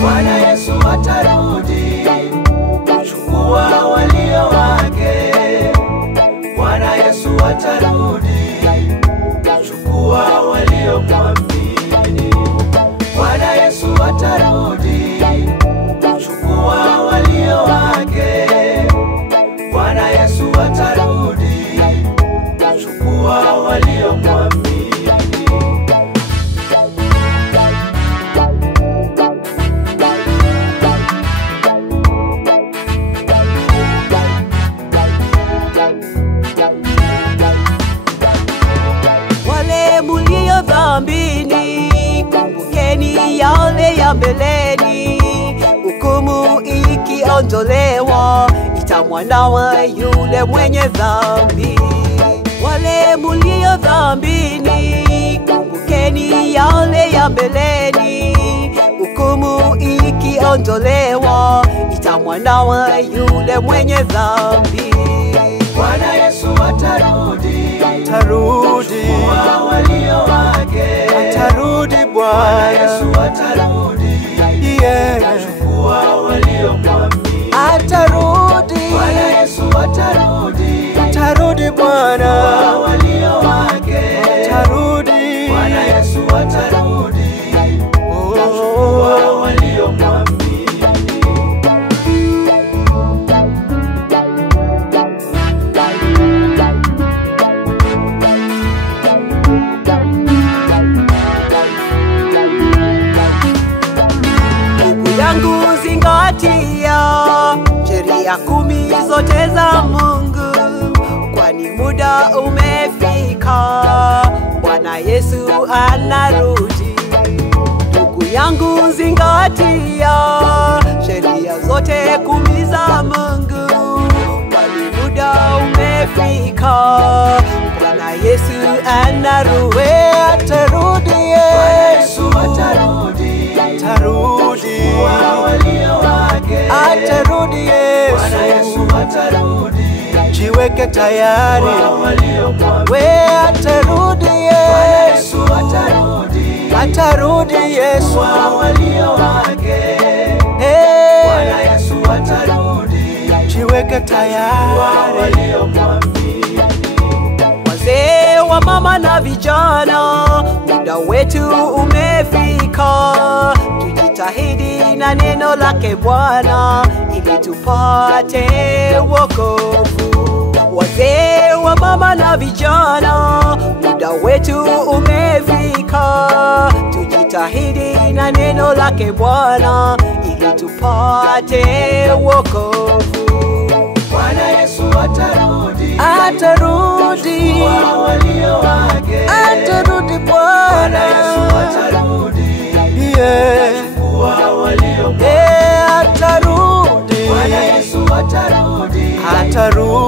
Bwana Yesu atarudi kuchukua walio wake. Bwana Yesu atarudi kuchukua waliomwamini. Bwana Yesu atarudi kuchukua walio wake. Bwana Yesu atarudi kuchukua waliomwamini. Wale mulio dhambini, kumbukeni yale ya mbeleni. Hukumu ikiondolewa, itamwandama yule mwenye dhambi. Wale mulio dhambini, kumbukeni yale ya mbeleni. Hukumu ikiondolewa, itamwandama yule mwenye dhambi. Bwana Yesu atarudi, Atarudi, walio wake. atarudi Bwana Bwana. Yesu atarudi, kuchukua waliomwamini. Atarudi, Bwana Yesu atarudi, atarudi Bwana. walio wake. Atarudi, Bwana Yesu atarudi, kuchukua waliomwamini. yangu zingatia sheria 10 zote za Mungu, kwani muda umefika, Bwana Yesu anarudi. Ndugu yangu zingatia sheria zote 10 za Mungu, kwani muda umefika, Bwana Yesu anarudi. Atarudi, Yesu atarudi, walio wake. atarudi Bwana Yesu, Yesu atarudi, jiweke tayari, waliomwamini. we atarudi Yesu atarudi, atarudi Yesu, walio wake. Bwana hey, Yesu atarudi, jiweke tayari. waliomwamini. Wazee wa mama na vijana, muda wetu umefika, tujitahidi na neno lake Bwana ili tupate wokovu. Wazee wa mama na vijana, muda wetu umefika, tujitahidi na neno lake Bwana ili tupate wokovu. Bwana Yesu atarudi, Atarudi, walio wake. atarudi Bwana Bwana. Yesu atarudi, walio Atarudi, Bwana Yesu atarudi, atarudi.